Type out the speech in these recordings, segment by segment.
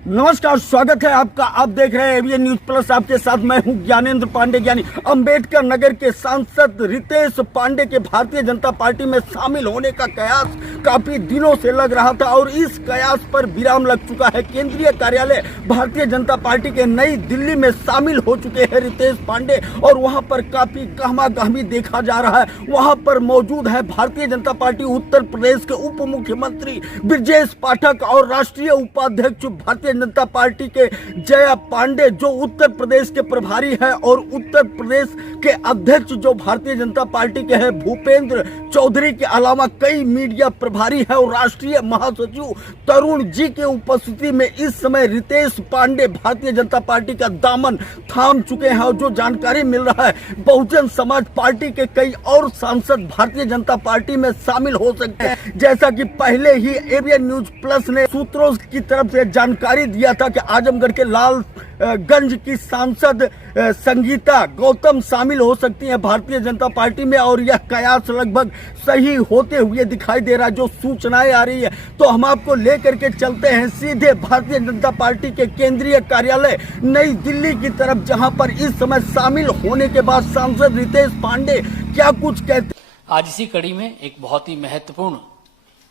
नमस्कार, स्वागत है आपका। आप देख रहे हैं एबीएन न्यूज प्लस। आपके साथ मैं हूं ज्ञानेंद्र पांडे। यानी अंबेडकर नगर के सांसद रितेश पांडे के भारतीय जनता पार्टी में शामिल होने का कयास काफी दिनों से लग रहा था और इस कयास पर विराम लग चुका है। केंद्रीय कार्यालय भारतीय जनता पार्टी के नई दिल्ली में शामिल हो चुके हैं रितेश पांडे और वहां पर काफी गहमा-गहमी देखा जा रहा है। वहां पर मौजूद है भारतीय जनता पार्टी उत्तर प्रदेश के उप मुख्यमंत्री ब्रजेश पाठक और राष्ट्रीय उपाध्यक्ष भारतीय जनता पार्टी के जया पांडे जो उत्तर प्रदेश के प्रभारी हैं, और उत्तर प्रदेश के अध्यक्ष जो भारतीय जनता पार्टी के हैं भूपेंद्र चौधरी के अलावा कई मीडिया प्रभारी हैं और राष्ट्रीय महासचिव तरुण जी के उपस्थिति में इस समय रितेश पांडे भारतीय जनता पार्टी का दामन थाम चुके हैं। और जो जानकारी मिल रहा है, बहुजन समाज पार्टी के कई और सांसद भारतीय जनता पार्टी में शामिल हो सकते हैं। जैसा कि पहले ही एबीएन न्यूज प्लस ने सूत्रों की तरफ से जानकारी दिया था कि आजमगढ़ के लालगंज की सांसद संगीता गौतम शामिल हो सकती हैं भारतीय जनता पार्टी में, और यह कयास लगभग सही होते हुए दिखाई दे रहा है। जो सूचनाएं आ रही है तो हम आपको लेकर के चलते हैं सीधे भारतीय जनता पार्टी के केंद्रीय कार्यालय नई दिल्ली की तरफ, जहां पर इस समय शामिल होने के बाद सांसद रितेश पांडे क्या कुछ कहते। आज इसी कड़ी में एक बहुत ही महत्वपूर्ण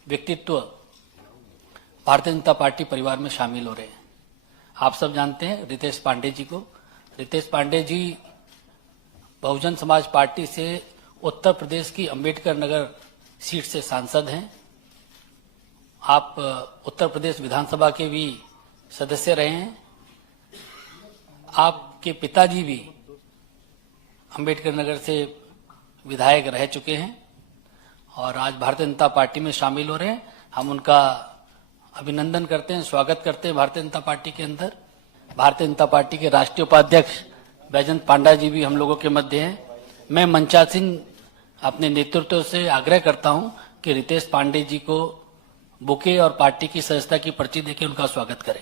व्यक्तित्व भारतीय जनता पार्टी परिवार में शामिल हो रहे हैं। आप सब जानते हैं रितेश पांडे जी को। रितेश पांडे जी बहुजन समाज पार्टी से उत्तर प्रदेश की अंबेडकर नगर सीट से सांसद हैं। आप उत्तर प्रदेश विधानसभा के भी सदस्य रहे हैं। आपके पिताजी भी अंबेडकर नगर से विधायक रह चुके हैं और आज भारतीय जनता पार्टी में शामिल हो रहे हैं। हम उनका अभिनंदन करते हैं, स्वागत करते हैं भारतीय जनता पार्टी के अंदर। भारतीय जनता पार्टी के राष्ट्रीय उपाध्यक्ष बैजंत पांडा जी भी हम लोगों के मध्य हैं। मैं मंचासीन अपने नेतृत्व से आग्रह करता हूं कि रितेश पांडे जी को बुके और पार्टी की सदस्यता की पर्ची देकर उनका स्वागत करें।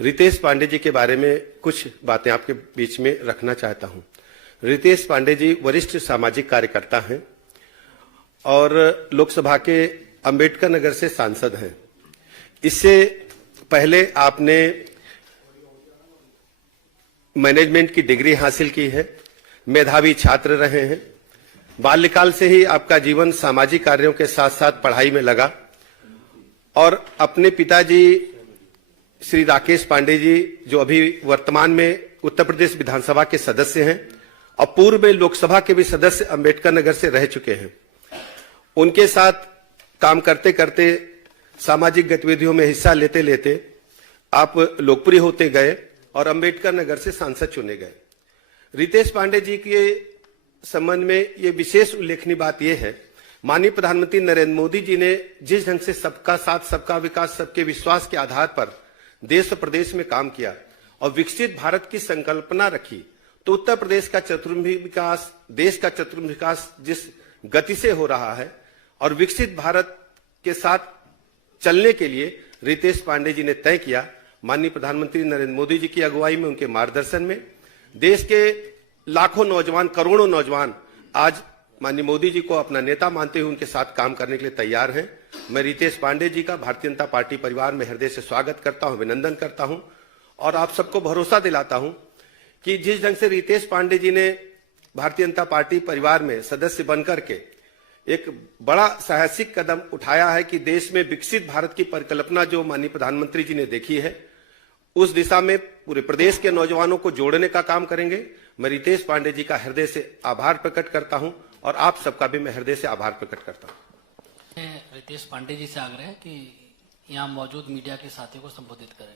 रितेश पांडे जी के बारे में कुछ बातें आपके बीच में रखना चाहता हूं। रितेश पांडे जी वरिष्ठ सामाजिक कार्यकर्ता हैं और लोकसभा के अंबेडकर नगर से सांसद हैं। इससे पहले आपने मैनेजमेंट की डिग्री हासिल की है, मेधावी छात्र रहे हैं। बाल्यकाल से ही आपका जीवन सामाजिक कार्यों के साथ साथ पढ़ाई में लगा और अपने पिताजी श्री राकेश पांडे जी जो अभी वर्तमान में उत्तर प्रदेश विधानसभा के सदस्य हैं और पूर्व में लोकसभा के भी सदस्य अंबेडकर नगर से रह चुके हैं, उनके साथ काम करते करते सामाजिक गतिविधियों में हिस्सा लेते लेते आप लोकप्रिय होते गए और अंबेडकर नगर से सांसद चुने गए। रितेश पांडे जी के संबंध में ये विशेष उल्लेखनीय बात यह है, माननीय प्रधानमंत्री नरेंद्र मोदी जी ने जिस ढंग से सबका साथ सबका विकास सबके विश्वास के आधार पर देश और प्रदेश में काम किया और विकसित भारत की संकल्पना रखी, तो उत्तर प्रदेश का चतुर्मुखी विकास, देश का चतुर्मुखी विकास जिस गति से हो रहा है और विकसित भारत के साथ चलने के लिए रितेश पांडे जी ने तय किया। माननीय प्रधानमंत्री नरेंद्र मोदी जी की अगुवाई में, उनके मार्गदर्शन में देश के लाखों नौजवान, करोड़ों नौजवान आज माननीय मोदी जी को अपना नेता मानते हुए उनके साथ काम करने के लिए तैयार हैं। मैं रितेश पांडे जी का भारतीय जनता पार्टी परिवार में हृदय से स्वागत करता हूं, अभिनंदन करता हूं और आप सबको भरोसा दिलाता हूं कि जिस ढंग से रितेश पांडे जी ने भारतीय जनता पार्टी परिवार में सदस्य बनकर के एक बड़ा साहसिक कदम उठाया है कि देश में विकसित भारत की परिकल्पना जो माननीय प्रधानमंत्री जी ने देखी है, उस दिशा में पूरे प्रदेश के नौजवानों को जोड़ने का काम करेंगे। मैं रितेश पांडे जी का हृदय से आभार प्रकट करता हूं और आप सबका भी मैं हृदय से आभार प्रकट करता हूं। रितेश पांडे जी से आग्रह है कि यहाँ मौजूद मीडिया के साथियों को संबोधित करें।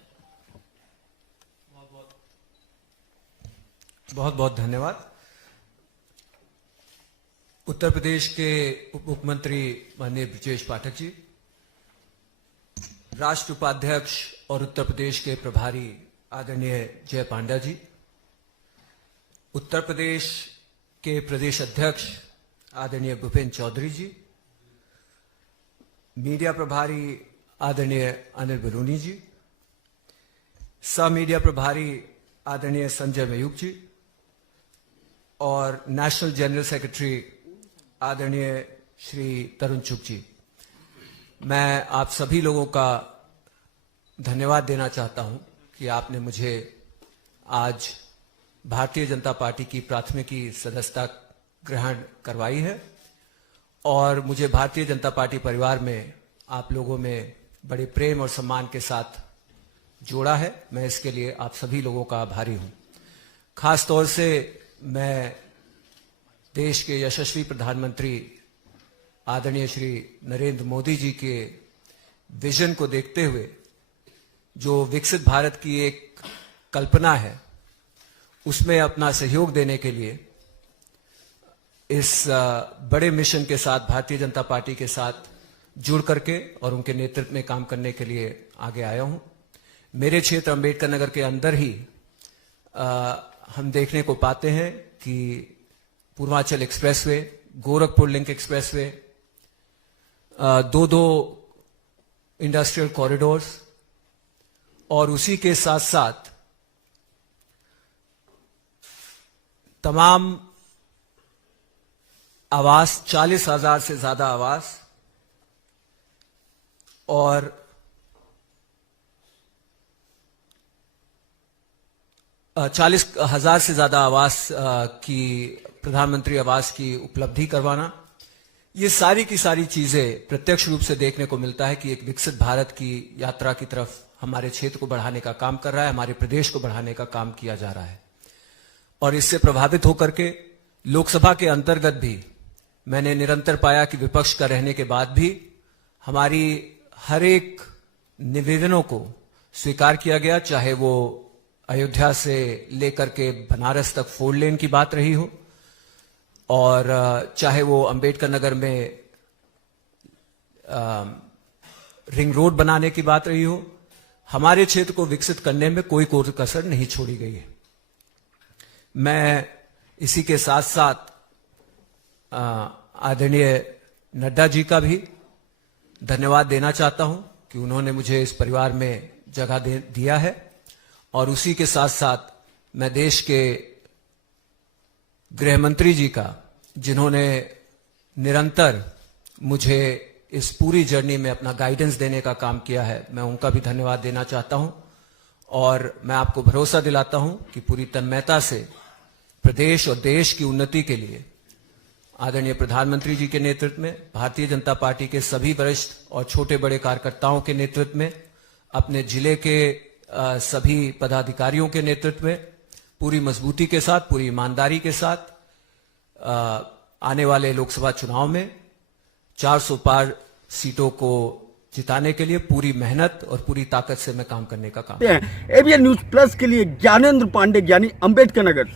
बहुत बहुत धन्यवाद। उत्तर प्रदेश के उप मुख्यमंत्री माननीय ब्रजेश पाठक जी, राष्ट्र उपाध्यक्ष और उत्तर प्रदेश के प्रभारी आदरणीय जय पांडा जी, उत्तर प्रदेश के प्रदेश अध्यक्ष आदरणीय भूपेंद्र चौधरी जी, मीडिया प्रभारी आदरणीय अनिल बलूनी जी, सह मीडिया प्रभारी आदरणीय संजय मयूख जी और नेशनल जनरल सेक्रेटरी आदरणीय श्री तरुण चुग जी, मैं आप सभी लोगों का धन्यवाद देना चाहता हूं कि आपने मुझे आज भारतीय जनता पार्टी की प्राथमिकी सदस्यता ग्रहण करवाई है और मुझे भारतीय जनता पार्टी परिवार में आप लोगों में बड़े प्रेम और सम्मान के साथ जोड़ा है। मैं इसके लिए आप सभी लोगों का आभारी हूं। खास तौर से मैं देश के यशस्वी प्रधानमंत्री आदरणीय श्री नरेंद्र मोदी जी के विजन को देखते हुए जो विकसित भारत की एक कल्पना है उसमें अपना सहयोग देने के लिए इस बड़े मिशन के साथ भारतीय जनता पार्टी के साथ जुड़ करके और उनके नेतृत्व में काम करने के लिए आगे आया हूं। मेरे क्षेत्र अंबेडकर नगर के अंदर ही हम देखने को पाते हैं कि Purvanchal expressway, Gorakhpur link expressway, दो इंडस्ट्रियल कॉरिडोर्स और उसी के साथ साथ तमाम आवास, 40,000 से ज्यादा आवास और 40,000 से ज्यादा आवास की प्रधानमंत्री आवास की उपलब्धि करवाना, ये सारी की सारी चीजें प्रत्यक्ष रूप से देखने को मिलता है कि एक विकसित भारत की यात्रा की तरफ हमारे क्षेत्र को बढ़ाने का काम कर रहा है, हमारे प्रदेश को बढ़ाने का काम किया जा रहा है। और इससे प्रभावित होकर के लोकसभा के अंतर्गत भी मैंने निरंतर पाया कि विपक्ष का रहने के बाद भी हमारी हर एक निवेदनों को स्वीकार किया गया, चाहे वो अयोध्या से लेकर के बनारस तक 4 लेन की बात रही हो और चाहे वो अंबेडकर नगर में रिंग रोड बनाने की बात रही हो, हमारे क्षेत्र को विकसित करने में कोई कसर नहीं छोड़ी गई है। मैं इसी के साथ साथ आदरणीय नड्डा जी का भी धन्यवाद देना चाहता हूं कि उन्होंने मुझे इस परिवार में जगह दिया है और उसी के साथ साथ मैं देश के गृह मंत्री जी का, जिन्होंने निरंतर मुझे इस पूरी जर्नी में अपना गाइडेंस देने का काम किया है, मैं उनका भी धन्यवाद देना चाहता हूं और मैं आपको भरोसा दिलाता हूं कि पूरी तन्मयता से प्रदेश और देश की उन्नति के लिए आदरणीय प्रधानमंत्री जी के नेतृत्व में, भारतीय जनता पार्टी के सभी वरिष्ठ और छोटे बड़े कार्यकर्ताओं के नेतृत्व में, अपने जिले के सभी पदाधिकारियों के नेतृत्व में पूरी मजबूती के साथ, पूरी ईमानदारी के साथ आने वाले लोकसभा चुनाव में 400 पार सीटों को जिताने के लिए पूरी मेहनत और पूरी ताकत से मैं काम करने का काम। एबीएन न्यूज प्लस के लिए ज्ञानेंद्र पांडे, ज्ञानी, अंबेडकर नगर।